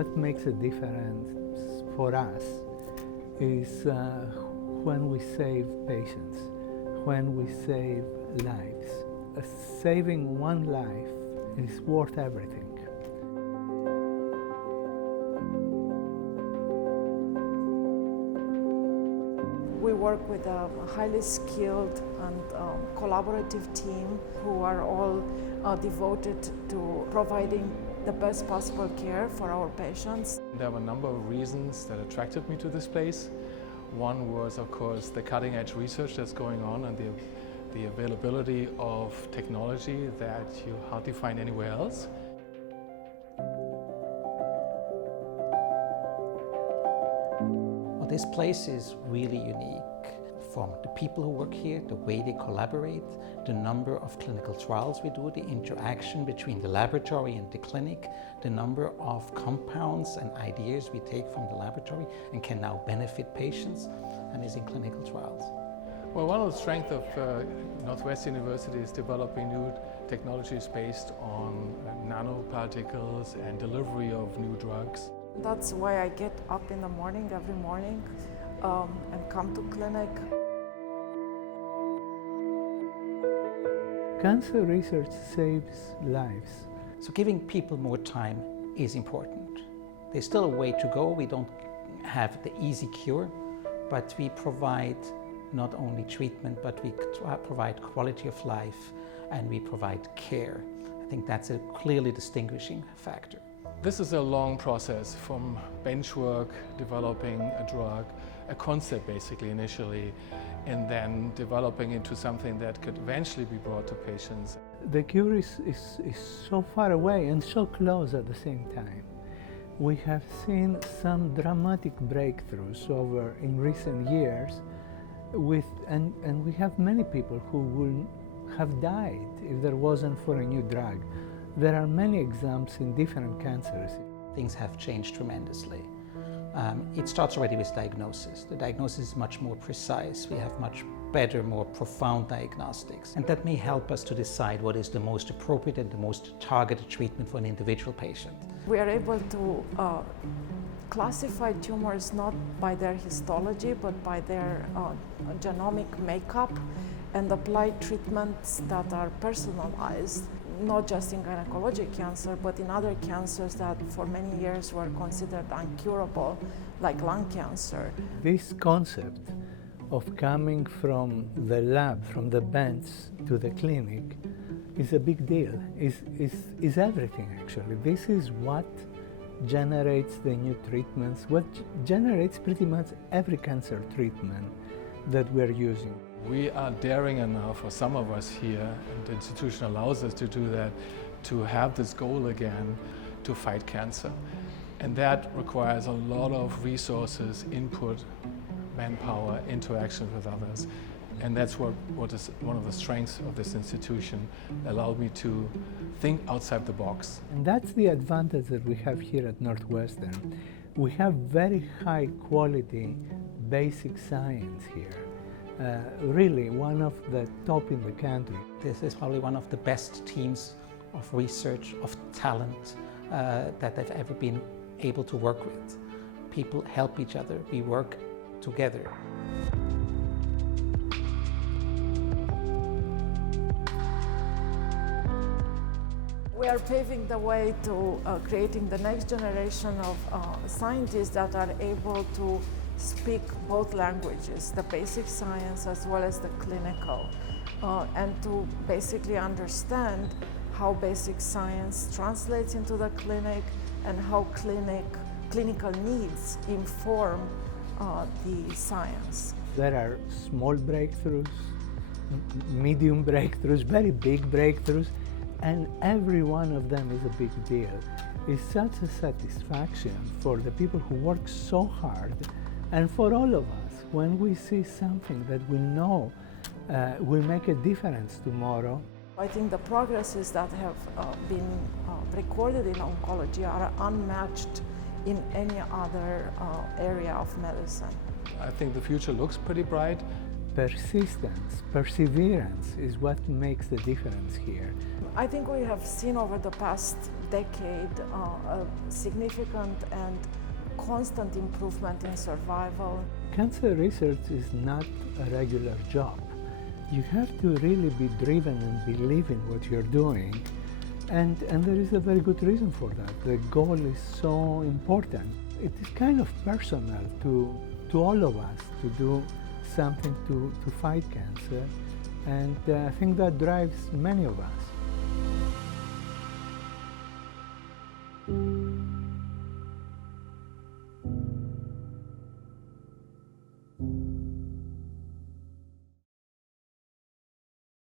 what makes a difference for us is when we save patients, when we save lives. Saving one life is worth everything. We work with a highly skilled and collaborative team who are all devoted to providing the best possible care for our patients. There were a number of reasons that attracted me to this place. One was, of course, the cutting-edge research that's going on and the availability of technology that you hardly find anywhere else. Well, this place is really unique. From the people who work here, the way they collaborate, the number of clinical trials we do, the interaction between the laboratory and the clinic, the number of compounds and ideas we take from the laboratory and can now benefit patients and is in clinical trials. Well, one of the strengths of Northwestern University is developing new technologies based on nanoparticles and delivery of new drugs. That's why I get up in the morning, every morning, and come to clinic. Cancer research saves lives. So giving people more time is important. There's still a way to go. We don't have the easy cure, but we provide not only treatment, but we provide quality of life and we provide care. I think that's a clearly distinguishing factor. This is a long process from bench work, developing a drug, a concept basically initially, and then developing into something that could eventually be brought to patients. The cure is so far away and so close at the same time. We have seen some dramatic breakthroughs in recent years, and we have many people who would have died if there wasn't for a new drug. There are many examples in different cancers. Things have changed tremendously. It starts already with diagnosis. The diagnosis is much more precise. We have much better, more profound diagnostics. And that may help us to decide what is the most appropriate and the most targeted treatment for an individual patient. We are able to classify tumors not by their histology, but by their genomic makeup and apply treatments that are personalized, not just in gynecologic cancer, but in other cancers that for many years were considered uncurable, like lung cancer. This concept of coming from the lab, from the bench to the clinic, is a big deal, is everything actually. This is what generates the new treatments, what generates pretty much every cancer treatment that we're using. We are daring enough, for some of us here, and the institution allows us to do that, to have this goal again to fight cancer. And that requires a lot of resources, input, manpower, interaction with others. And that's what is one of the strengths of this institution, allowed me to think outside the box. And that's the advantage that we have here at Northwestern. We have very high quality basic science here. Really one of the top in the country. This is probably one of the best teams of research, of talent that I've ever been able to work with. People help each other, we work together. We are paving the way to creating the next generation of scientists that are able to speak both languages, the basic science as well as the clinical, and to basically understand how basic science translates into the clinic and how clinical needs inform the science. There are small breakthroughs, medium breakthroughs, very big breakthroughs, and every one of them is a big deal. It's such a satisfaction for the people who work so hard, and for all of us, when we see something that we know will make a difference tomorrow. I think the progresses that have been recorded in oncology are unmatched in any other area of medicine. I think the future looks pretty bright, persistence, perseverance is what makes the difference here. I think we have seen over the past decade a significant and constant improvement in survival. Cancer research is not a regular job. You have to really be driven and believe in what you're doing, and there is a very good reason for that. The goal is so important. It is kind of personal to all of us to do something to fight cancer, and I think that drives many of us.